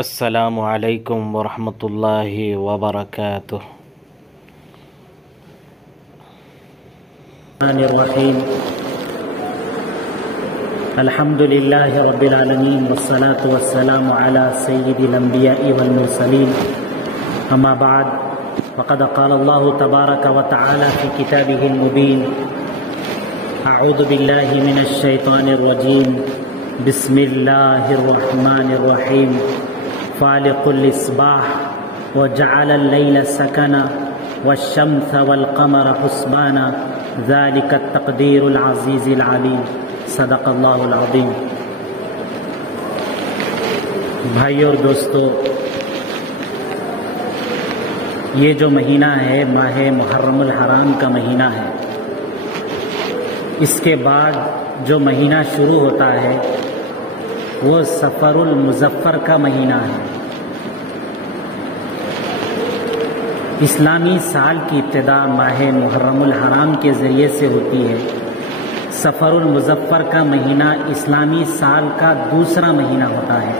السلام علیکم ورحمۃ اللہ وبرکاتہ۔ الرحیم الحمد للہ رب العالمین والصلاة والسلام علی سید الانبیاء والمرسلین، اما بعد فقد قال اللہ تبارک وتعالی فی کتابہ المبین، اعوذ باللہ من الشیطان الرجیم، بسم اللہ الرحمن الرحیم، فالق الاصباح وجعل اللیل سکنا والشمس والقمر حسبانا ذلك التقدیر العزیز العلیم، صدق اللہ العظیم۔ بھائیو اور دوستو، یہ جو مہینہ ہے ماہ محرم الحرام کا مہینہ ہے، اس کے بعد جو مہینہ شروع ہوتا ہے وہ سفر المظفر کا مہینہ ہے۔ اسلامی سال کی ابتدا ماہ محرم الحرام کے ذریعے سے ہوتی ہے۔ سفر المظفر کا مہینہ اسلامی سال کا دوسرا مہینہ ہوتا ہے۔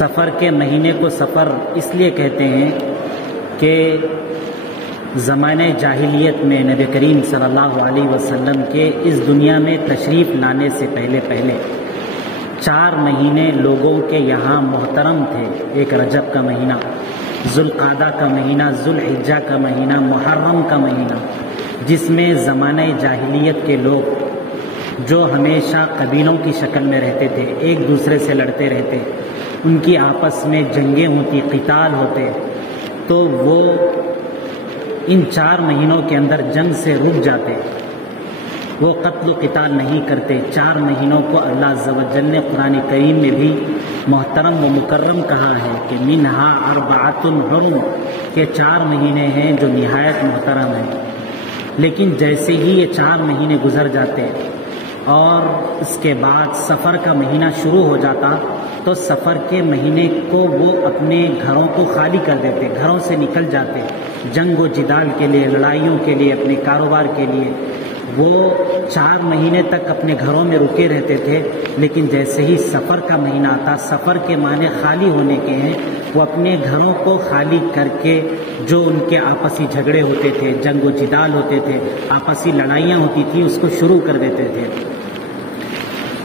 سفر کے مہینے کو سفر اس لیے کہتے ہیں کہ زمانہ جاہلیت میں نبی کریم صلی اللہ علیہ وسلم کے اس دنیا میں تشریف لانے سے پہلے 4 مہینے لوگوں کے یہاں محترم تھے۔ ایک رجب کا مہینہ، ذوالقعدہ کا مہینہ، ذوالحجہ کا مہینہ، محرم کا مہینہ، جس میں زمانہ جاہلیت کے لوگ جو ہمیشہ قبیلوں کی شکل میں رہتے تھے، ایک دوسرے سے لڑتے رہتے، ان کی آپس میں جنگیں ہوتی، قتال ہوتے، تو وہ ان 4 مہینوں کے اندر جنگ سے رک جاتے، وہ قتل و قتال نہیں کرتے۔ 4 مہینوں کو اللہ عز و جل نے قرآن کریم میں بھی محترم و مکرم کہا ہے کہ منہا اربعۃ حرم، کہ 4 مہینے ہیں جو نہایت محترم ہیں۔ لیکن جیسے ہی یہ 4 مہینے گزر جاتے اور اس کے بعد سفر کا مہینہ شروع ہو جاتا، تو سفر کے مہینے کو وہ اپنے گھروں کو خالی کر دیتے، گھروں سے نکل جاتے، جنگ و جدال کے لیے، لڑائیوں کے لیے، اپنے کاروبار کے لیے۔ وہ 4 مہینے تک اپنے گھروں میں رکے رہتے تھے، لیکن جیسے ہی سفر کا مہینہ آتا، سفر کے معنی خالی ہونے کے ہیں، وہ اپنے گھروں کو خالی کر کے جو ان کے آپسی جھگڑے ہوتے تھے، جنگ و جدال ہوتے تھے، آپسی لڑائیاں ہوتی تھیں، اس کو شروع کر دیتے تھے۔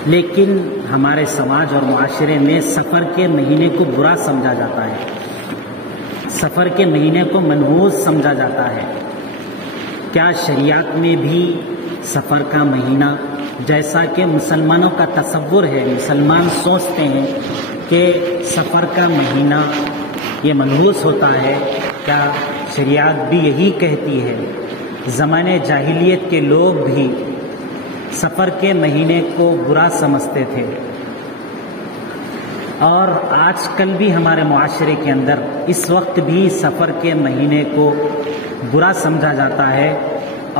لیکن ہمارے سماج اور معاشرے میں سفر کے مہینے کو برا سمجھا جاتا ہے، سفر کے مہینے کو منحوس سمجھا جاتا ہے۔ کیا شریعت میں بھی سفر کا مہینہ، جیسا کہ مسلمانوں کا تصور ہے، مسلمان سوچتے ہیں کہ سفر کا مہینہ یہ منحوس ہوتا ہے، کیا شریعت بھی یہی کہتی ہے؟ زمانے جاہلیت کے لوگ بھی سفر کے مہینے کو برا سمجھتے تھے، اور آج کل بھی ہمارے معاشرے کے اندر اس وقت بھی سفر کے مہینے کو برا سمجھا جاتا ہے،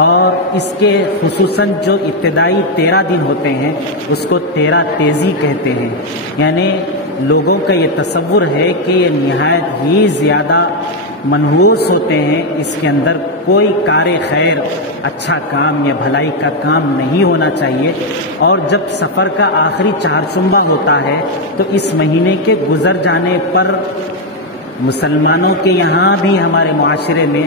اور اس کے خصوصاً جو ابتدائی 13 دن ہوتے ہیں اس کو 13 تیزی کہتے ہیں۔ یعنی لوگوں کا یہ تصور ہے کہ یہ نہایت ہی زیادہ منحوس ہوتے ہیں، اس کے اندر کوئی کار خیر، اچھا کام یا بھلائی کا کام نہیں ہونا چاہیے۔ اور جب سفر کا آخری 4 شنبہ ہوتا ہے تو اس مہینے کے گزر جانے پر مسلمانوں کے یہاں بھی، ہمارے معاشرے میں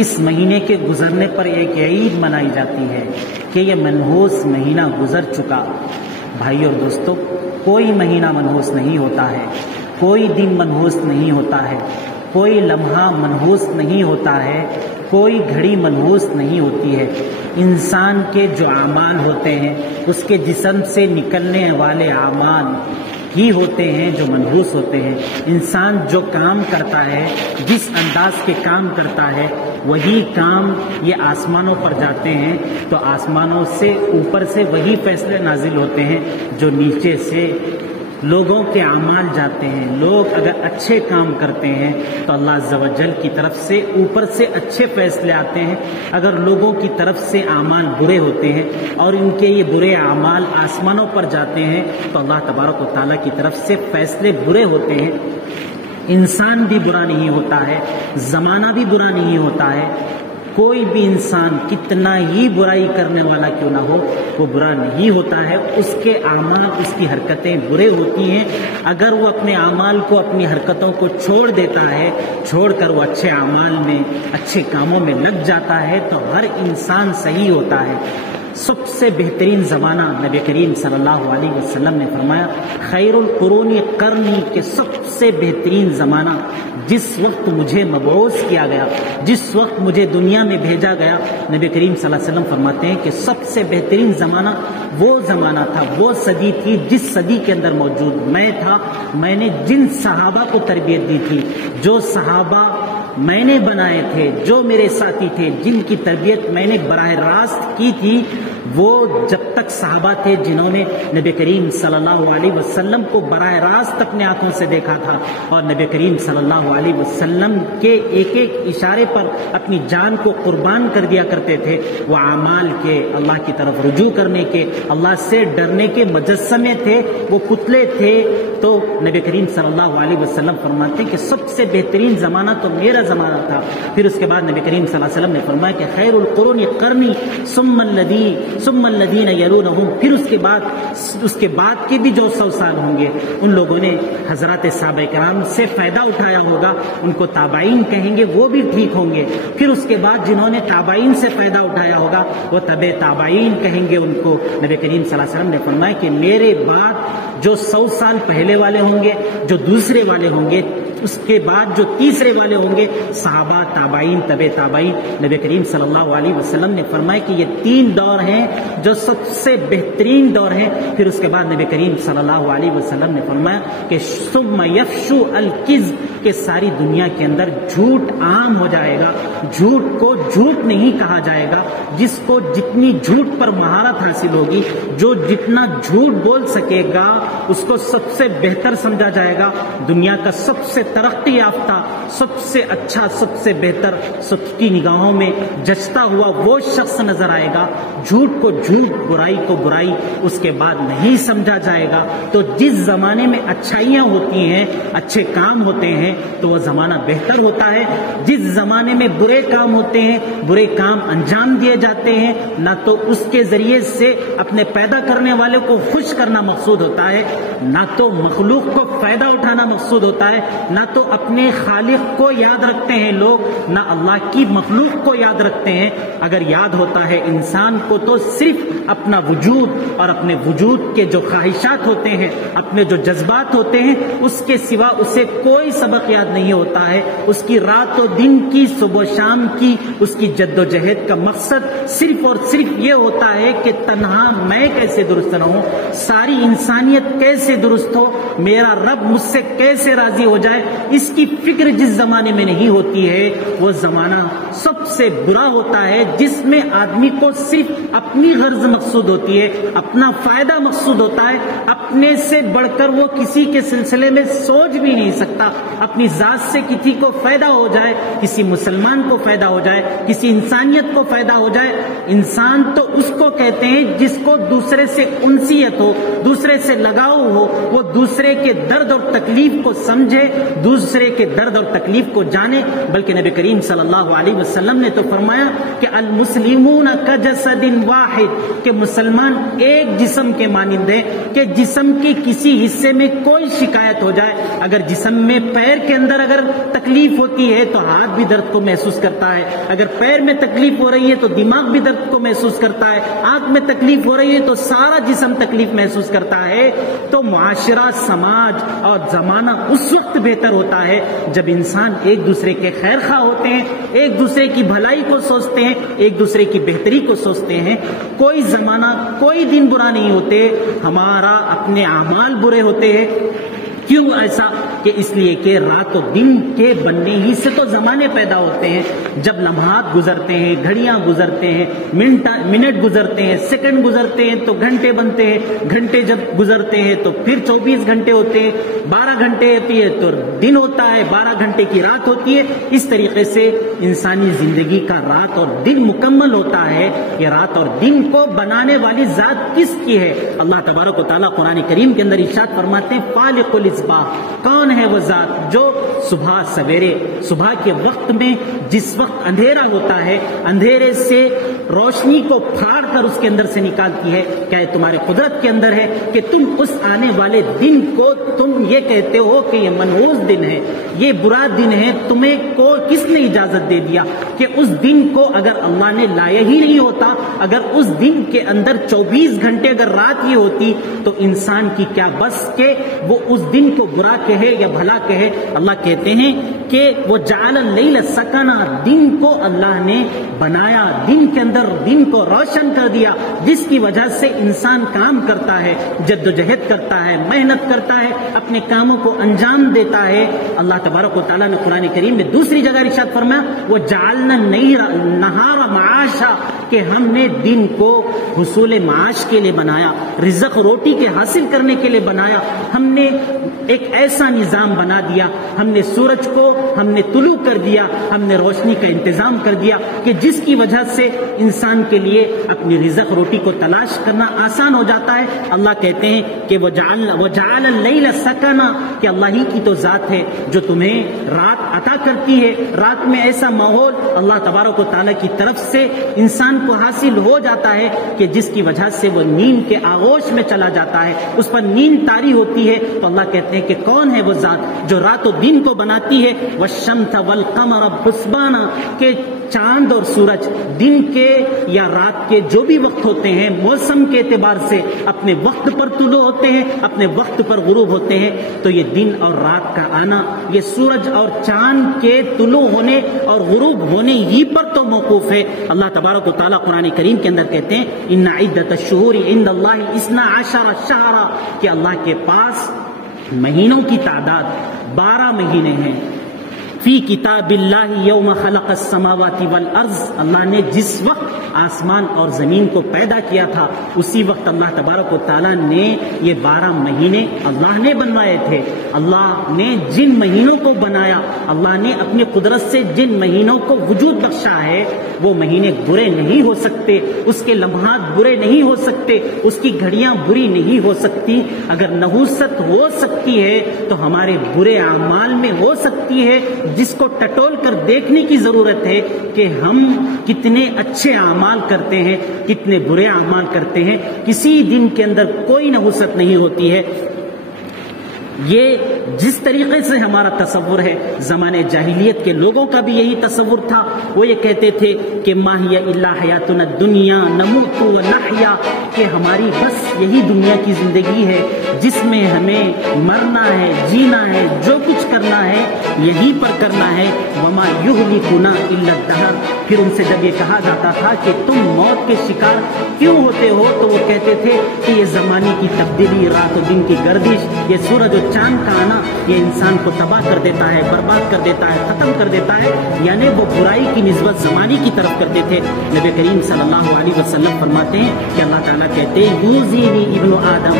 اس مہینے کے گزرنے پر ایک عید منائی جاتی ہے کہ یہ منحوس مہینہ گزر چکا۔ بھائی اور دوستو، کوئی مہینہ منحوس نہیں ہوتا ہے، کوئی دن منحوس نہیں ہوتا ہے، کوئی لمحہ منحوس نہیں ہوتا ہے، کوئی گھڑی منحوس نہیں ہوتی ہے۔ انسان کے جو اعمال ہوتے ہیں، اس کے جسم سے نکلنے والے اعمال ہی ہوتے ہیں جو منحوس ہوتے ہیں۔ انسان جو کام کرتا ہے، جس انداز کے کام کرتا ہے، وہی کام یہ آسمانوں پر جاتے ہیں، تو آسمانوں سے اوپر سے وہی فیصلے نازل ہوتے ہیں جو نیچے سے لوگوں کے اعمال جاتے ہیں۔ لوگ اگر اچھے کام کرتے ہیں تو اللہ عز و جل کی طرف سے اوپر سے اچھے فیصلے آتے ہیں، اگر لوگوں کی طرف سے اعمال برے ہوتے ہیں اور ان کے یہ برے اعمال آسمانوں پر جاتے ہیں تو اللہ تبارک و تعالیٰ کی طرف سے فیصلے برے ہوتے ہیں۔ انسان بھی برا نہیں ہوتا ہے، زمانہ بھی برا نہیں ہوتا ہے، کوئی بھی انسان کتنا ہی برائی کرنے والا کیوں نہ ہو وہ برا نہیں ہوتا ہے، اس کے اعمال، اس کی حرکتیں برے ہوتی ہیں۔ اگر وہ اپنے اعمال کو، اپنی حرکتوں کو چھوڑ دیتا ہے، چھوڑ کر وہ اچھے اعمال میں، اچھے کاموں میں لگ جاتا ہے تو ہر انسان صحیح ہوتا ہے۔ سب سے بہترین زمانہ نبی کریم صلی اللہ علیہ وسلم نے فرمایا خیر القرون قرنی، کہ سب سے بہترین زمانہ جس وقت مجھے مبعوث کیا گیا، جس وقت مجھے دنیا میں بھیجا گیا، نبی کریم صلی اللہ علیہ وسلم فرماتے ہیں کہ سب سے بہترین زمانہ وہ زمانہ تھا، وہ صدی تھی جس صدی کے اندر موجود میں تھا۔ میں نے جن صحابہ کو تربیت دی تھی، جو صحابہ میں نے بنائے تھے، جو میرے ساتھی تھے، جن کی تربیت میں نے براہ راست کی تھی، وہ جب تک صحابہ تھے جنہوں نے نبی کریم صلی اللہ علیہ وسلم کو براہ راست اپنے آنکھوں سے دیکھا تھا اور نبی کریم صلی اللہ علیہ وسلم کے ایک ایک اشارے پر اپنی جان کو قربان کر دیا کرتے تھے، وہ اعمال کے، اللہ کی طرف رجوع کرنے کے، اللہ سے ڈرنے کے مجسمے تھے، وہ پتلے تھے۔ تو نبی کریم صلی اللہ علیہ وسلم فرماتے ہیں کہ سب سے بہترین زمانہ تو میرا زمانہ تھا۔ پھر اس کے بعد نبی کریم صلی اللہ علیہ وسلم نے فرمایا کہ خیر القرون قرنی ثم الذین یلونہم، پھر اس کے بعد کے بھی جو 100 سال ہوں گے ان لوگوں نے حضرات صحابہ کرام سے فائدہ اٹھایا ہوگا، ان کو تابعین کہیں گے، وہ بھی ٹھیک ہوں گے۔ پھر اس کے بعد جنہوں نے تابعین سے فائدہ اٹھایا ہوگا وہ تبع تابعین کہیں گے ان کو۔ نبی کریم صلی اللہ علیہ وسلم نے فرمایا کہ میرے بعد جو 100 سال پہلے والے ہوں گے، جو دوسرے والے ہوں گے، اس کے بعد جو تیسرے والے ہوں گے، صحابہ، تابعین، تبع تابعین۔ نبی کریم صلی اللہ علیہ وسلم نے فرمایا کہ یہ 3 دور ہیں جو سب سے بہترین دور ہیں۔ پھر اس کے بعد نبی کریم صلی اللہ علیہ وسلم نے فرمایا کہ ثم یفشو الکذب، کہ ساری دنیا کے اندر جھوٹ عام ہو جائے گا، جھوٹ کو جھوٹ نہیں کہا جائے گا۔ جس کو جتنی جھوٹ پر مہارت حاصل ہوگی، جو جتنا جھوٹ بول سکے گا، اس کو سب سے بہتر سمجھا جائے گا۔ دنیا کا سب سے ترقی یافتہ، سب سے اچھا، سب سے بہتر، سب کی نگاہوں میں جچتا ہوا وہ شخص نظر آئے گا۔ جھوٹ کو جھوٹ، برائی کو برائی اس کے بعد نہیں سمجھا جائے گا۔ تو جس زمانے میں اچھائیاں ہوتی ہیں، اچھے کام ہوتے ہیں، تو وہ زمانہ بہتر ہوتا ہے۔ جس زمانے میں برے کام ہوتے ہیں، برے کام انجام دیے جاتے ہیں، نہ تو اس کے ذریعے سے اپنے پیدا کرنے والے کو خوش کرنا مقصود ہوتا ہے، نہ تو مخلوق کو فائدہ اٹھانا مقصود ہوتا ہے، نہ تو اپنے خالق کو یاد رکھتے ہیں لوگ، نہ اللہ کی مخلوق کو یاد رکھتے ہیں۔ اگر یاد ہوتا ہے انسان کو تو صرف اپنا وجود اور اپنے وجود کے جو خواہشات ہوتے ہیں، اپنے جو جذبات ہوتے ہیں، اس کے سوا اسے کوئی سبق یاد نہیں ہوتا ہے۔ اس کی رات و دن کی، صبح و شام کی، اس کی جد و جہد کا مقصد صرف اور صرف یہ ہوتا ہے کہ تنہا میں کیسے درست رہوں، ساری انسانیت کیسے درست ہو، میرا رب مجھ سے کیسے راضی ہو جائے۔ اس کی فکر جس زمانے میں نہیں ہوتی ہے، وہ زمانہ سب سے برا ہوتا ہے، جس میں آدمی کو صرف اپنی غرض مقصود ہوتی ہے، اپنا فائدہ مقصود ہوتا ہے، اپنے سے بڑھ کر وہ کسی کے سلسلے میں سوچ بھی نہیں سکتا۔ اپنی ذات سے کسی کو فائدہ ہو جائے، کسی مسلمان کو فائدہ ہو جائے، کسی انسانیت کو فائدہ ہو جائے۔ انسان تو اس کو کہتے ہیں جس کو دوسرے سے انسیت ہو، دوسرے سے لگاؤ ہو، وہ دوسرے کے درد اور تکلیف کو سمجھے، دوسرے کے درد اور تکلیف کو جانے۔ بلکہ نبی کریم صلی اللہ علیہ وسلم نے تو فرمایا کہ المسلمون کجسد واحد، کہ مسلمان ایک جسم کے مانند ہیں، کہ جسم کی کسی حصے میں کوئی شکایت ہو جائے، اگر جسم میں پیر کے اندر اگر تکلیف ہوتی ہے تو ہاتھ بھی درد کو محسوس کرتا ہے، اگر پیر میں تکلیف ہو رہی ہے تو دماغ بھی درد کو محسوس کرتا ہے، آنکھ میں تکلیف ہو رہی ہے تو سارا جسم تکلیف محسوس کرتا ہے۔ تو معاشرہ، سماج اور زمانہ اس وقت بہتر ہوتا ہے جب انسان ایک دوسرے کے خیر خواہ ہوتے ہیں، ایک دوسرے کی بھلائی کو سوچتے ہیں، ایک دوسرے کی بہتری کو سوچتے ہیں۔ کوئی زمانہ، کوئی دن برا نہیں ہوتے، ہمارا اپنے اعمال برے ہوتے ہیں۔ کیوں ایسا؟ کہ اس لیے کہ رات و دن کے بننے ہی سے تو زمانے پیدا ہوتے ہیں۔ جب لمحات گزرتے ہیں، گھڑیاں گزرتے ہیں، منٹ گزرتے ہیں، سیکنڈ گزرتے ہیں تو گھنٹے بنتے ہیں، گھنٹے جب گزرتے ہیں تو پھر 24 گھنٹے ہوتے ہیں، 12 گھنٹے ہوتی ہے تو دن ہوتا ہے، 12 گھنٹے کی رات ہوتی ہے۔ اس طریقے سے انسانی زندگی کا رات اور دن مکمل ہوتا ہے۔ یہ رات اور دن کو بنانے والی ذات کس کی ہے؟ اللہ تبارک و تعالیٰ قرآن کریم کے اندر ارشاد فرماتے ہیں فالق الصباح، کون کون ہے وہ ذات جو صبح سویرے صبح کے وقت میں جس وقت اندھیرا ہوتا ہے اندھیرے سے روشنی کو پھاڑ کر اس کے اندر سے نکالتی ہے؟ کیا یہ تمہارے قدرت کے اندر ہے کہ تم اس آنے والے دن کو تم یہ کہتے ہو کہ یہ منحوس دن ہے، یہ برا دن ہے؟ تمہیں کو کس نے اجازت دے دیا کہ اس دن کو اگر اللہ نے لایا ہی نہیں ہوتا، اگر اس دن کے اندر 24 گھنٹے اگر رات یہ ہوتی تو انسان کی کیا بس کہ وہ اس دن کو برا کہے یا بھلا کہے؟ اللہ کہتے ہیں کہ وہ جعل اللیل سکنا، دن کو اللہ نے بنایا، دن کے اندر دن کو روشن کر دیا، جس کی وجہ سے انسان کام کرتا ہے، جدوجہد کرتا ہے، محنت کرتا ہے، اپنے کاموں کو انجام دیتا ہے۔ اللہ تبارک و تعالیٰ نے قرآن کریم میں دوسری جگہ ارشاد فرمایا وہ جعلنا النہار معاشا، کہ ہم نے دن کو حصول معاش کے لیے بنایا، رزق روٹی کے حاصل کرنے کے لیے بنایا۔ ہم نے ایک ایسا نظام بنا دیا، ہم نے سورج کو ہم نے طلوع کر دیا، ہم نے روشنی کا انتظام کر دیا کہ جس کی وجہ سے انسان کے لیے اپنی رزق روٹی کو تلاش کرنا آسان ہو جاتا ہے۔ اللہ کہتے ہیں کہ وجعل اللیل سکنا، کہ اللہ ہی کی تو ذات ہے جو تمہیں رات عطا کرتی ہے۔ رات میں ایسا ماحول اللہ تبارک و تعالیٰ کی طرف سے انسان کو حاصل ہو جاتا ہے کہ جس کی وجہ سے وہ نیند کے آغوش میں چلا جاتا ہے، اس پر نیند طاری ہوتی ہے۔ تو اللہ کہتے ہیں کہ کون ہے وہ ذات جو رات و دن کو بناتی ہے؟ والشمس والقمر حسبانا، کہ چاند اور سورج دن کے یا رات کے جو بھی وقت ہوتے ہیں موسم کے اعتبار سے اپنے وقت پر طلوع ہوتے ہیں، اپنے وقت پر غروب ہوتے ہیں۔ تو یہ دن اور رات کا آنا یہ سورج اور چاند کے طلوع ہونے اور غروب ہونے ہی پر تو موقوف ہے۔ اللہ تبارک و تعالیٰ قرآن کریم کے اندر کہتے ہیں ان عدت الشہور عند اللہ 12 شہرا، کہ اللہ کے پاس مہینوں کی تعداد 12 مہینے ہیں۔ فی کتاب اللہ یوم خلق السماوات والارض، اللہ نے جس وقت آسمان اور زمین کو پیدا کیا تھا اسی وقت اللہ تبارک و تعالیٰ نے یہ 12 مہینے اللہ نے بنوائے تھے۔ اللہ نے جن مہینوں کو بنایا، اللہ نے اپنی قدرت سے جن مہینوں کو وجود بخشا ہے وہ مہینے برے نہیں ہو سکتے، اس کے لمحات برے نہیں ہو سکتے، اس کی گھڑیاں بری نہیں ہو سکتی۔ اگر نحوست ہو سکتی ہے تو ہمارے برے اعمال میں ہو سکتی ہے، جس کو ٹٹول کر دیکھنے کی ضرورت ہے کہ ہم کتنے اچھے اعمال کرتے ہیں، کتنے برے اعمال کرتے ہیں۔ کسی دن کے اندر کوئی نحوست نہیں ہوتی ہے۔ یہ جس طریقے سے ہمارا تصور ہے، زمانے جاہلیت کے لوگوں کا بھی یہی تصور تھا۔ وہ یہ کہتے تھے کہ ما ہی الا حیاتنا الدنیا نموت و نحیا، کہ ہماری بس یہی دنیا کی زندگی ہے جس میں ہمیں مرنا ہے، جینا ہے، جو کچھ کرنا ہے یہیں پر کرنا ہے۔ وما یہلکنا الا الدہر، پھر ان سے جب یہ کہا جاتا تھا کہ تم موت کے شکار کیوں ہوتے ہو تو وہ کہتے تھے کہ یہ زمانے کی تبدیلی، رات و دن کی گردش، یہ سورج و چاند کا آنا یہ انسان کو تباہ کر دیتا ہے، برباد کر دیتا ہے، ختم کر دیتا ہے، یعنی وہ برائی کی نسبت زمانے کی طرف کرتے تھے۔ نبی کریم صلی اللہ علیہ وسلم فرماتے ہیں کہ اللہ تعالیٰ کہتے ہیں یوزینی ابن آدم،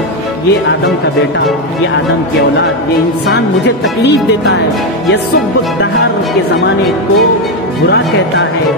یہ آدم کا بیٹا، یہ آدم کی اولاد، یہ انسان مجھے تکلیف دیتا ہے۔ یسب الدہر، کے زمانے کو برا کہتا ہے،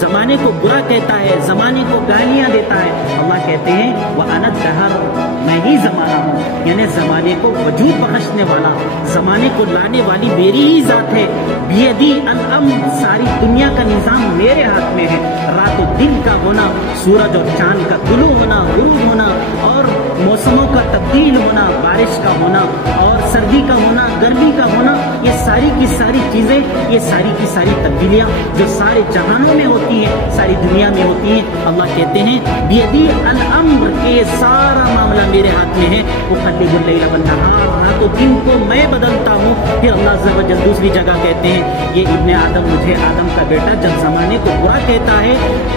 زمانے کو برا کہتا ہے، زمانے کو گالیاں دیتا ہے۔ اللہ کہتے ہیں وَأَنَا الدَّهْرُ، میں ہی زمانہ ہوں، یعنی زمانے کو وجود بخشنے والا، زمانے کو لانے والی میری ہی ذات ہے۔ بیدی الامر، ساری دنیا کا نظام میرے ہاتھ میں ہے۔ رات و دن کا ہونا، سورج اور چاند کا طلوع ہونا، غروب ہونا، اور موسموں کا تبدیل ہونا، بارش کا ہونا اور سردی کا ہونا، گرمی کا ہونا، یہ ساری کی ساری چیزیں، یہ ساری کی ساری تبدیلیاں جو سارے جہانوں میں ہوتی ہیں، ساری دنیا میں ہوتی ہیں، اللہ کہتے ہیں بیدی الامر، کہ یہ سارا معاملہ میرے ہاتھ میں ہے۔ اقلب اللیل والنہار، رات و دن کو میں بدلتا ہوں۔ پھر اللہ عز و جل دوسری جگہ کہتے ہیں یہ ابن آدم، مجھے آدم کا بیٹا جب زمانے کو برا کہتا ہے،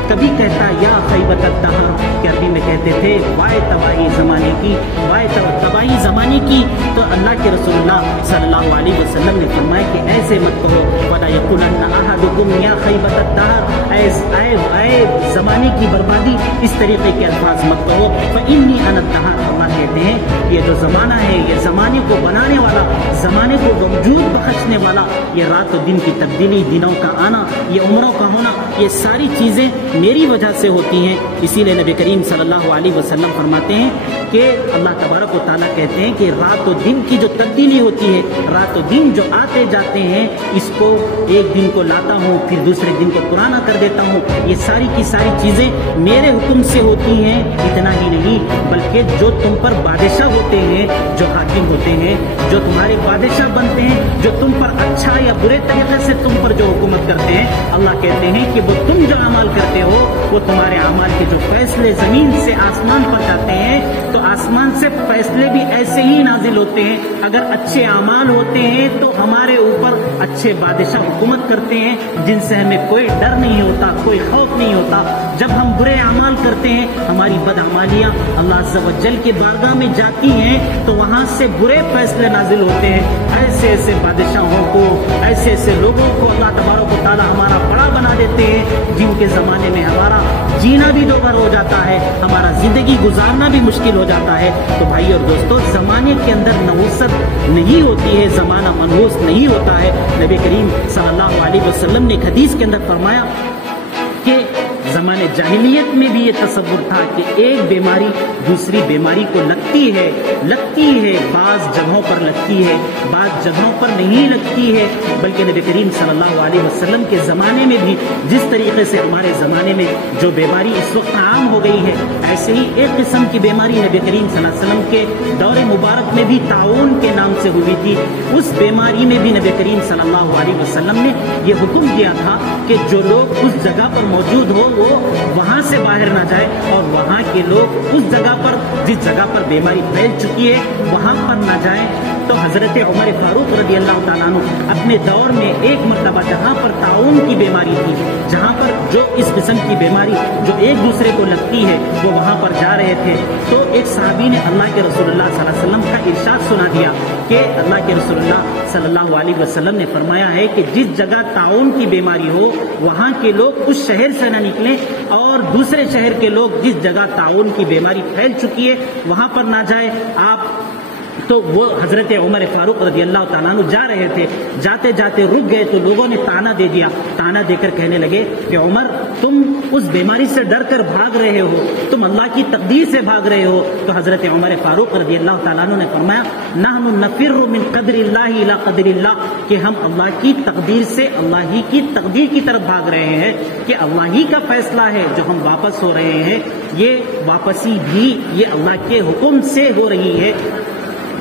کبھی کہتا یا خیبت الدہر، کہ عربی میں کہتے تھے وائے تباہی زمانے کی، وائے تباہی زمانے کی، تو اللہ کے رسول اللہ صلی اللہ علیہ وسلم نے فرمایا کہ ایسے مت کہو، وَلَا يَقُولَنَّ أَحَدُكُمْ يَا خَيْبَةَ الدَّهْرِ، اے زمانے کی بربادی، اس طریقے کے الفاظ مت کہو۔ فَإِنِّي أَنَا الدَّهْرُ، اللہ کہتے ہیں یہ جو زمانہ ہے، یہ زمانے کو بنانے والا، زمانے کو وجود بخشنے والا، یہ رات و دن کی تبدیلی، دنوں کا آنا، یہ عمروں کا ہونا، یہ ساری چیزیں میری وجہ سے ہوتی ہیں۔ اسی لیے نبی کریم صلی اللہ علیہ وسلم فرماتے ہیں کہ اللہ تبارک و تعالیٰ کہتے ہیں کہ رات و دن کی جو تبدیلی ہوتی ہے، رات و دن جو آتے جاتے ہیں، اس کو ایک دن کو لاتا ہوں پھر دوسرے دن کو پرانا کر دیتا ہوں، یہ ساری کی ساری چیزیں میرے حکم سے ہوتی ہیں۔ اتنا ہی نہیں بلکہ جو تم پر بادشاہ ہوتے ہیں، جو حاکم ہوتے ہیں، جو تمہارے بادشاہ بنتے ہیں، جو تم پر اچھا یا برے طریقے سے تم پر جو حکومت کرتے ہیں، اللہ کہتے ہیں کہ وہ تم جو اعمال کرتے ہو، وہ تمہارے اعمال کے جو فیصلے زمین سے آسمان پر جاتے ہیں، تو آسمان سے فیصلے بھی ایسے ہی نازل ہوتے ہیں۔ اگر اچھے اعمال ہوتے ہیں تو ہمارے اوپر اچھے بادشاہ حکومت کرتے ہیں، جن سے ہمیں کوئی ڈر نہیں ہوتا، کوئی خوف نہیں ہوتا۔ جب ہم برے اعمال کرتے ہیں، ہماری بدعمالیاں اللہ عز و جل کے بارگاہ میں جاتی ہیں، تو وہاں سے برے فیصلے نازل ہوتے ہیں۔ ایسے ایسے بادشاہوں کو، ایسے ایسے لوگوں کو اللہ تبارک و تعالیٰ ہمارا بڑا بنا دیتے ہیں، جن کے زمانے میں ہمارا جینا بھی دوبھر ہو جاتا ہے، ہمارا زندگی گزارنا بھی مشکل ہو جاتا ہے۔ تو بھائی اور دوستو، زمانے کے اندر نحوست نہیں ہوتی ہے، زمانہ منحوس نہیں ہوتا ہے۔ نبی کریم صلی اللہ علیہ وسلم نے ایک حدیث کے اندر فرمایا کہ زمانے جاہلیت میں بھی یہ تصور تھا کہ ایک بیماری دوسری بیماری کو لگتی ہے، بعض جگہوں پر لگتی ہے، بعض جگہوں پر نہیں لگتی ہے، بلکہ نبی کریم صلی اللہ علیہ وسلم کے زمانے میں بھی جس طریقے سے ہمارے زمانے میں جو بیماری اس وقت عام ہو گئی ہے، ایسے ہی ایک قسم کی بیماری نبی کریم صلی اللہ علیہ وسلم کے دور مبارک میں بھی طاعون کے نام سے ہوئی تھی۔ اس بیماری میں بھی نبی کریم صلی اللہ علیہ وسلم نے یہ حکم دیا تھا کہ جو لوگ اس جگہ پر موجود ہو وہ وہاں سے باہر نہ جائے، اور وہاں کے لوگ اس جگہ پر جس جگہ پر بیماری پھیل چکی ہے وہاں پر نہ جائیں۔ تو حضرت عمر فاروق رضی اللہ تعالیٰ عنہ اپنے دور میں ایک مرتبہ جہاں پر طاعون کی بیماری تھی، جہاں پر جو اس قسم کی بیماری جو ایک دوسرے کو لگتی ہے، وہ وہاں پر جا رہے تھے، تو ایک صحابی نے اللہ کے رسول اللہ صلی اللہ علیہ وسلم کا ارشاد سنا دیا کہ اللہ کے رسول اللہ صلی اللہ علیہ وسلم نے فرمایا ہے کہ جس جگہ طاعون کی بیماری ہو وہاں کے لوگ اس شہر سے نہ نکلیں، اور دوسرے شہر کے لوگ جس جگہ طاعون کی بیماری پھیل چکی ہے وہاں پر نہ جائے آپ۔ تو وہ حضرت عمر فاروق رضی اللہ تعالیٰ عنہ جا رہے تھے، جاتے جاتے رک گئے تو لوگوں نے تانا دے دیا، تانا دے کر کہنے لگے کہ عمر تم اس بیماری سے ڈر کر بھاگ رہے ہو، تم اللہ کی تقدیر سے بھاگ رہے ہو۔ تو حضرت عمر فاروق رضی اللہ تعالیٰ عنہ نے فرمایا نحن نفر من قدر اللہ الی قدر اللہ، کہ ہم اللہ کی تقدیر سے اللہ ہی کی تقدیر کی طرف بھاگ رہے ہیں، کہ اللہ ہی کا فیصلہ ہے جو ہم واپس ہو رہے ہیں، یہ واپسی بھی یہ اللہ کے حکم سے ہو رہی ہے۔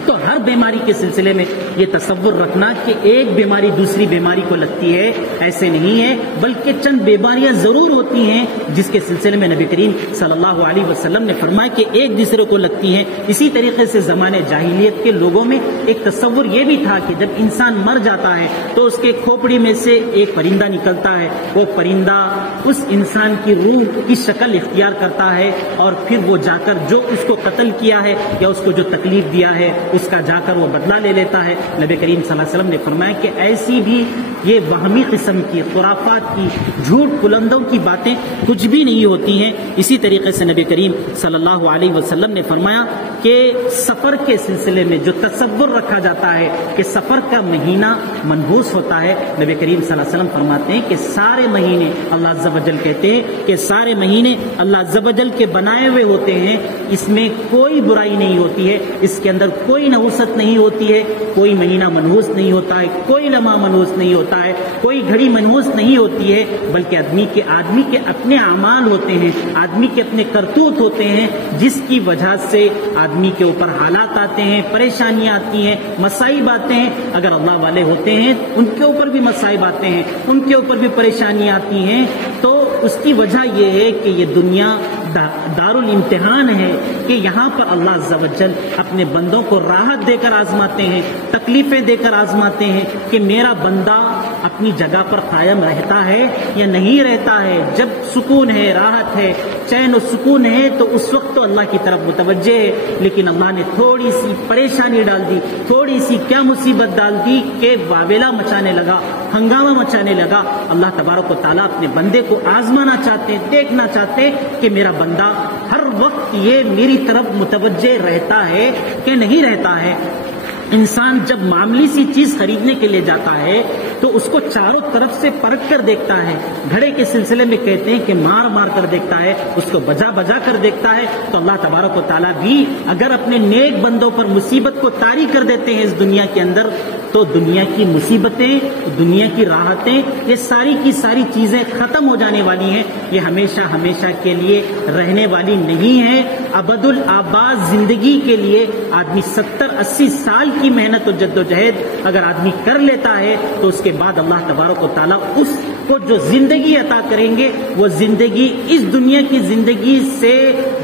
تو ہر بیماری کے سلسلے میں یہ تصور رکھنا کہ ایک بیماری دوسری بیماری کو لگتی ہے، ایسے نہیں ہے، بلکہ چند بیماریاں ضرور ہوتی ہیں جس کے سلسلے میں نبی کریم صلی اللہ علیہ وسلم نے فرمایا کہ ایک دوسرے کو لگتی ہیں۔ اسی طریقے سے زمانے جاہلیت کے لوگوں میں ایک تصور یہ بھی تھا کہ جب انسان مر جاتا ہے تو اس کے کھوپڑی میں سے ایک پرندہ نکلتا ہے، وہ پرندہ اس انسان کی روح کی شکل اختیار کرتا ہے، اور پھر وہ جا کر جو اس کو قتل کیا ہے یا اس کو جو تکلیف دیا ہے اس کا جا کر وہ بدلہ لے لیتا ہے۔ نبی کریم صلی اللہ علیہ وسلم نے فرمایا کہ ایسی بھی یہ وہمی قسم کی خرافات کی جھوٹ بلندوں کی باتیں کچھ بھی نہیں ہوتی ہیں۔ اسی طریقے سے نبی کریم صلی اللہ علیہ وسلم نے فرمایا کہ سفر کے سلسلے میں جو تصور رکھا جاتا ہے کہ سفر کا مہینہ منحوس ہوتا ہے، نبی کریم صلی اللہ علیہ وسلم فرماتے ہیں کہ سارے مہینے اللہ عز و جل کہتے ہیں کہ سارے مہینے اللہ عز و جل کے بنائے ہوئے ہوتے ہیں، اس میں کوئی برائی نہیں ہوتی ہے، اس کے اندر کوئی نحوست نہیں ہوتی ہے، کوئی مہینہ منحوس نہیں ہوتا ہے، کوئی لمحہ منحوس نہیں ہوتا ہے، کوئی گھڑی منحوس نہیں ہوتی ہے، بلکہ آدمی کے اپنے اعمال ہوتے ہیں، آدمی کے اپنے کرتوت ہوتے ہیں، جس کی وجہ سے آدمی کے اوپر حالات آتے ہیں، پریشانیاں آتی ہیں، مصائب آتے ہیں۔ اگر اللہ والے ہوتے ہیں ان کے اوپر بھی مصائب آتے ہیں، ان کے اوپر بھی پریشانیاں آتی ہیں، تو اس کی وجہ یہ ہے کہ یہ دنیا دار الامتحان ہے، کہ یہاں پر اللہ عز و جل اپنے بندوں کو راحت دے کر آزماتے ہیں، تکلیفیں دے کر آزماتے ہیں کہ میرا بندہ اپنی جگہ پر قائم رہتا ہے یا نہیں رہتا ہے۔ جب سکون ہے، راحت ہے، چین و سکون ہے تو اس وقت تو اللہ کی طرف متوجہ ہے، لیکن اللہ نے تھوڑی سی پریشانی ڈال دی، تھوڑی سی کیا مصیبت ڈال دی کہ واویلا مچانے لگا، ہنگامہ مچانے لگا۔ اللہ تبارک و تعالیٰ اپنے بندے کو آزمانا چاہتے ہیں، دیکھنا چاہتے ہیں کہ میرا بندہ ہر وقت یہ میری طرف متوجہ رہتا ہے کہ نہیں رہتا ہے؟ انسان جب معمولی سی چیز خریدنے کے لیے جاتا ہے تو اس کو چاروں طرف سے پرکھ کر دیکھتا ہے. گھڑے کے سلسلے میں کہتے ہیں کہ مار مار کر دیکھتا ہے، اس کو بجا بجا کر دیکھتا ہے. تو اللہ تبارک و تعالیٰ بھی اگر اپنے نیک بندوں پر مصیبت کو طاری کر دیتے ہیں اس دنیا کے اندر، تو دنیا کی مصیبتیں، دنیا کی راحتیں، یہ ساری کی ساری چیزیں ختم ہو جانے والی ہیں. یہ ہمیشہ ہمیشہ کے لیے رہنے والی نہیں ہیں. ابد الآباد زندگی کے لیے آدمی 70-80 سال کی محنت و جد و جہد اگر آدمی کر لیتا ہے تو اس کے بعد اللہ تبارک و تعالیٰ اس کو جو زندگی عطا کریں گے وہ زندگی اس دنیا کی زندگی سے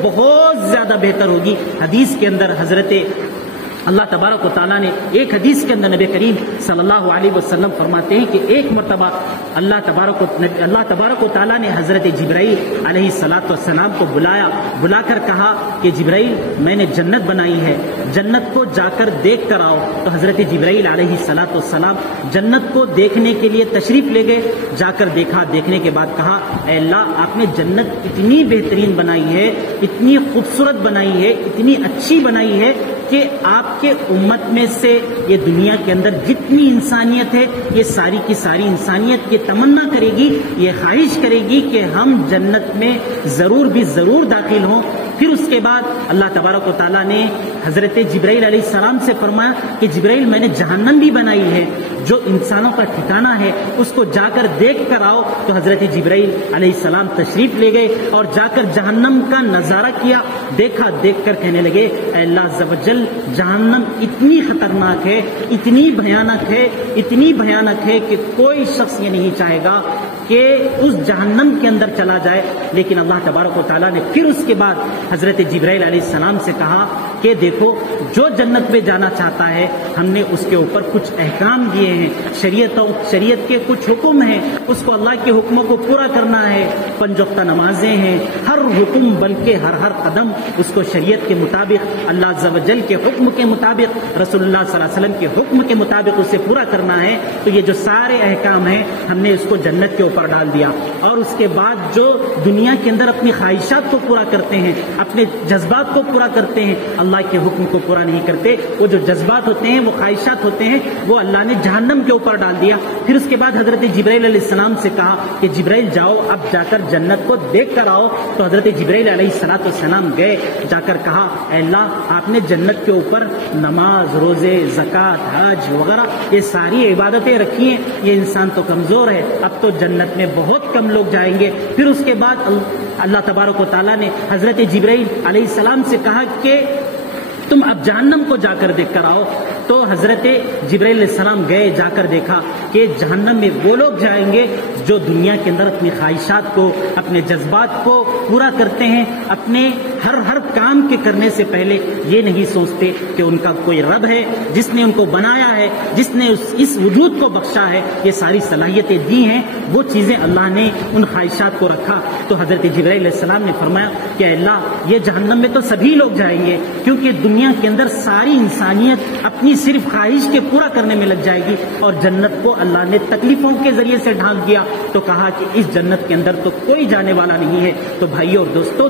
بہت زیادہ بہتر ہوگی. حدیث کے اندر حضرت اللہ تبارک و تعالیٰ نے ایک حدیث کے اندر نبی کریم صلی اللہ علیہ وسلم فرماتے ہیں کہ ایک مرتبہ اللہ تبارک و تعالیٰ نے حضرت جبرائیل علیہ السلام کو بلا کر کہا کہ جبرائیل میں نے جنت بنائی ہے، جنت کو جا کر دیکھ کر آؤ. تو حضرت جبرائیل علیہ السلام جنت کو دیکھنے کے لیے تشریف لے گئے. جا کر دیکھا، دیکھنے کے بعد کہا اے اللہ آپ نے جنت اتنی بہترین بنائی ہے، اتنی خوبصورت بنائی ہے، اتنی اچھی بنائی ہے کہ آپ کے امت میں سے یہ دنیا کے اندر جتنی انسانیت ہے یہ ساری کی ساری انسانیت یہ تمنا کرے گی، یہ خواہش کرے گی کہ ہم جنت میں ضرور بھی ضرور داخل ہوں. پھر اس کے بعد اللہ تبارک و تعالیٰ نے حضرت جبرائیل علیہ السلام سے فرمایا کہ جبرائیل میں نے جہنم بھی بنائی ہے، جو انسانوں کا ٹھکانہ ہے اس کو جا کر دیکھ کر آؤ. تو حضرت جبرائیل علیہ السلام تشریف لے گئے اور جا کر جہنم کا نظارہ کیا. دیکھا، دیکھ کر کہنے لگے اے اللہ عز و جل جہنم اتنی خطرناک ہے، اتنی بھیانک ہے، اتنی بھیانک ہے کہ کوئی شخص یہ نہیں چاہے گا کہ اس جہنم کے اندر چلا جائے. لیکن اللہ تبارک و تعالیٰ نے پھر اس کے بعد حضرت جبرائیل علیہ السلام سے کہا کہ دیکھو جو جنت میں جانا چاہتا ہے ہم نے اس کے اوپر کچھ احکام دیے ہیں، شریعت کے کچھ حکم ہیں، اس کو اللہ کے حکموں کو پورا کرنا ہے. 5 وقتہ نمازیں ہیں، ہر حکم بلکہ ہر قدم اس کو شریعت کے مطابق، اللہ عز و جل کے حکم کے مطابق، رسول اللہ صلی اللہ علیہ وسلم کے حکم کے مطابق اسے پورا کرنا ہے. تو یہ جو سارے احکام ہیں ہم نے اس کو جنت کے اوپر ڈال دیا. اور اس کے بعد جو دنیا کے اندر اپنی خواہشات کو پورا کرتے ہیں، اپنے جذبات کو پورا کرتے ہیں، اللہ کے حکم کو پورا نہیں کرتے، وہ جو جذبات ہوتے ہیں، وہ خواہشات ہوتے ہیں، وہ اللہ نے جہنم کے اوپر ڈال دیا. پھر اس کے بعد حضرت جبرائیل علیہ السلام سے کہا کہ جبرائیل جاؤ اب جا کر جنت کو دیکھ کر آؤ. تو حضرت جبرائیل علیہ السلام گئے، جا کر کہا اے اللہ آپ نے جنت کے اوپر نماز، روزے، زکوٰۃ، حج وغیرہ یہ ساری عبادتیں رکھی ہیں، یہ انسان تو کمزور ہے، اب تو جنت میں بہت کم لوگ جائیں گے. پھر اس کے بعد اللہ تبارک و تعالیٰ نے حضرت جبرائیل علیہ السلام سے کہا کہ تم اب جہنم کو جا کر دیکھ کر آؤ. تو حضرت جبرائیل علیہ السلام گئے، جا کر دیکھا کہ جہنم میں وہ لوگ جائیں گے جو دنیا کے اندر اپنی خواہشات کو، اپنے جذبات کو پورا کرتے ہیں، اپنے ہر کام کے کرنے سے پہلے یہ نہیں سوچتے کہ ان کا کوئی رب ہے جس نے ان کو بنایا ہے، جس نے اس وجود کو بخشا ہے، یہ ساری صلاحیتیں دی ہیں، وہ چیزیں اللہ نے ان خواہشات کو رکھا. تو حضرت جبرائیل علیہ السلام نے فرمایا کہ اے اللہ یہ جہنم میں تو سبھی لوگ جائیں گے، کیونکہ دنیا کے اندر ساری انسانیت اپنی صرف خواہش کے پورا کرنے میں لگ جائے گی، اور جنت کو اللہ نے تکلیفوں کے ذریعے سے ڈھانک دیا. تو کہا کہ اس جنت کے اندر تو کوئی جانے والا نہیں ہے. تو بھائیو اور دوستو،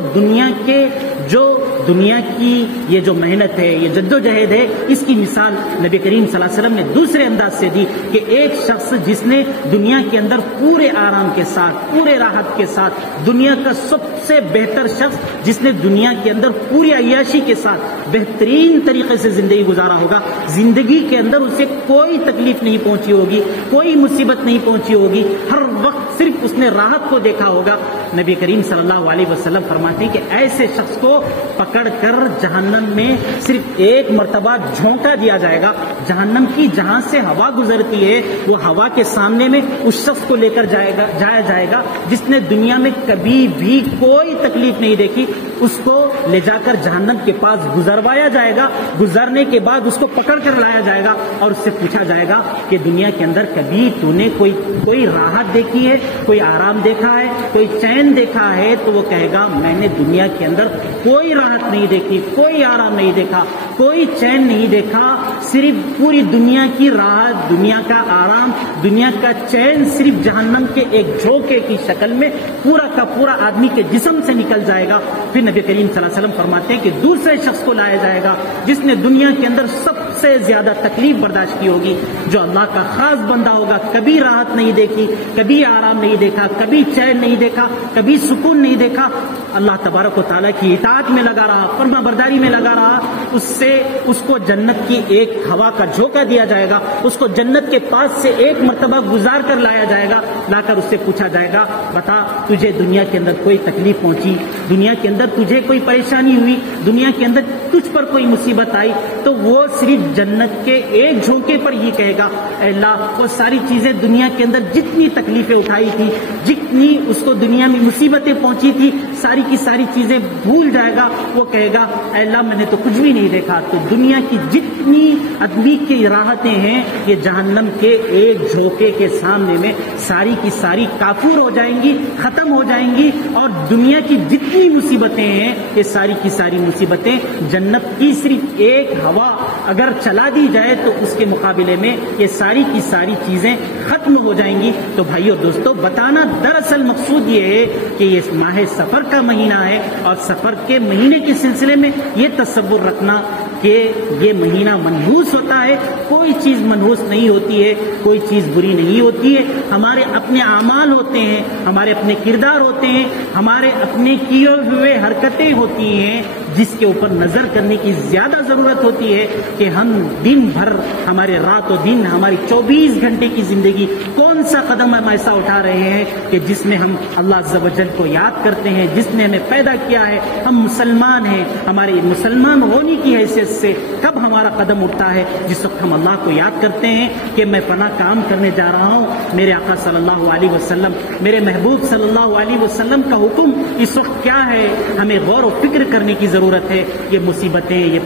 دنیا کی یہ جو محنت ہے، یہ جد و جہد ہے، اس کی مثال نبی کریم صلی اللہ علیہ وسلم نے دوسرے انداز سے دی کہ ایک شخص جس نے دنیا کے اندر پورے آرام کے ساتھ، پورے راحت کے ساتھ، دنیا کا سب سے بہتر شخص جس نے دنیا کے اندر پوری عیاشی کے ساتھ بہترین طریقے سے زندگی گزارا ہوگا، زندگی کے اندر اسے کوئی تکلیف نہیں پہنچی ہوگی، کوئی مصیبت نہیں پہنچی ہوگی، ہر وقت صرف اس نے راحت کو دیکھا ہوگا. نبی کریم صلی اللہ علیہ وسلم فرماتے ہیں کہ ایسے شخص کو پکڑ کر جہنم میں صرف ایک مرتبہ جھونکا دیا جائے گا. جہنم کی جہاں سے ہوا گزرتی ہے وہ ہوا کے سامنے میں اس شخص کو لے کر جایا جائے گا جس نے دنیا میں کبھی بھی کوئی تکلیف نہیں دیکھی. اس کو لے جا کر جہنم کے پاس گزروایا جائے گا. گزرنے کے بعد اس کو پکڑ کر لایا جائے گا اور اس سے پوچھا جائے گا کہ دنیا کے اندر کبھی تو نے کوئی راحت دیکھی ہے، کوئی آرام دیکھا ہے، کوئی چین دیکھا ہے تو وہ کہے گا میں نے دنیا کے اندر کوئی راحت نہیں دیکھی، کوئی آرام نہیں دیکھا، کوئی چین نہیں دیکھا، صرف پوری دنیا کی راحت، دنیا کا آرام، دنیا کا چین صرف جہنم کے ایک جھونکے کی شکل میں پورا کا پورا آدمی کے جسم سے نکل جائے گا۔ پھر نبی کریم صلی اللہ علیہ وسلم فرماتے ہیں کہ دوسرے شخص کو لایا جائے گا جس نے دنیا کے اندر سب سے زیادہ تکلیف برداشت کی ہوگی، جو اللہ کا خاص بندہ ہوگا، کبھی راحت نہیں دیکھی، کبھی آرام نہیں دیکھا، کبھی چین نہیں دیکھا، کبھی سکون نہیں دیکھا، اللہ تبارک و تعالیٰ کی اطاعت میں لگا رہا، فرما برداری میں لگا رہا، اس کو جنت کی ایک ہوا کا جھونکا دیا جائے گا، اس کو جنت کے پاس سے ایک مرتبہ گزار کر لایا جائے گا، لا کر اس سے پوچھا جائے گا بتا تجھے دنیا کے اندر کوئی تکلیف پہنچی، دنیا کے اندر تجھے کوئی پریشانی ہوئی، دنیا کے اندر تجھ پر کوئی مصیبت آئی، تو وہ صرف جنت کے ایک جھونکے پر یہ کہے گا اے اللہ وہ ساری چیزیں دنیا کے اندر جتنی تکلیفیں اٹھائی تھی، جتنی اس کو دنیا میں مصیبتیں پہنچی تھی، ساری کی ساری چیزیں بھول جائے گا، وہ کہے گا اے اللہ میں نے تو کچھ بھی نہیں دیکھا، تو دنیا کی جتنی آدمی کی راحتیں ہیں یہ جہنم کے ایک جھونکے کے سامنے میں ساری کی ساری کافور ہو جائیں گی، ختم ہو جائیں گی، اور دنیا کی جتنی مصیبتیں ہیں یہ ساری کی ساری مصیبتیں جنت کی صرف ایک ہوا اگر چلا دی جائے تو اس کے مقابلے میں یہ ساری کی ساری چیزیں ختم ہو جائیں گی۔ تو بھائیو دوستو بتانا دراصل مقصود یہ ہے کہ یہ ماہ سفر کا مہینہ ہے، اور سفر کے مہینے کے سلسلے میں یہ تصور رکھنا کہ یہ مہینہ منحوس ہوتا ہے، کوئی چیز منحوس نہیں ہوتی ہے، کوئی چیز بری نہیں ہوتی ہے، ہمارے اپنے اعمال ہوتے ہیں، ہمارے اپنے کردار ہوتے ہیں، ہمارے اپنے کیے ہوئے حرکتیں ہوتی ہیں جس کے اوپر نظر کرنے کی زیادہ ضرورت ہوتی ہے کہ ہم دن بھر ہمارے رات و دن ہماری 24 گھنٹے کی زندگی کون سا قدم ہم ایسا اٹھا رہے ہیں کہ جس میں ہم اللہ عز و جل کو یاد کرتے ہیں، جس نے ہمیں پیدا کیا ہے، ہم مسلمان ہیں، ہمارے مسلمان ہونے کی حیثیت سے کب ہمارا قدم اٹھتا ہے جس وقت ہم اللہ کو یاد کرتے ہیں کہ میں فلاں کام کرنے جا رہا ہوں، میرے آقا صلی اللہ علیہ وسلم، میرے محبوب صلی اللہ علیہ وسلم کا حکم اس وقت کیا ہے، ہمیں غور و فکر کرنے کی ضرورت ہے۔ یہ مصیبتیں، یہ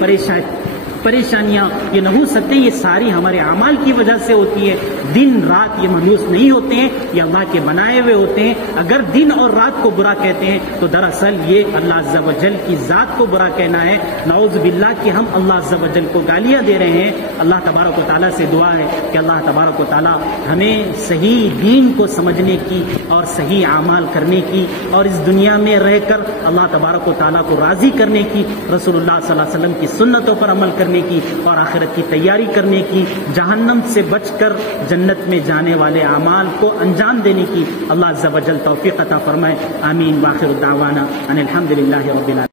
پریشانیاں، یہ نحوستیں یہ ساری ہمارے اعمال کی وجہ سے ہوتی ہے، دن رات یہ منحوس نہیں ہوتے ہیں، یہ اللہ کے بنائے ہوئے ہوتے ہیں۔ اگر دن اور رات کو برا کہتے ہیں تو دراصل یہ اللہ عز و جل کی ذات کو برا کہنا ہے، نعوذ باللہ کہ ہم اللہ عز و جل کو گالیاں دے رہے ہیں۔ اللہ تبارک و تعالیٰ سے دعا ہے کہ اللہ تبارک و تعالیٰ ہمیں صحیح دین کو سمجھنے کی اور صحیح اعمال کرنے کی، اور اس دنیا میں رہ کر اللہ تبارک و تعالیٰ کو راضی کرنے کی، رسول اللہ صلی اللہ علیہ وسلم کی سنتوں پر عمل کرنے کی، اور آخرت کی تیاری کرنے کی، جہنم سے بچ کر جنت میں جانے والے اعمال کو انجام دینے کی اللہ عز و جل توفیق عطا فرمائے۔ آمین۔ واخر دعوانا ان الحمد للہ رب العالمین۔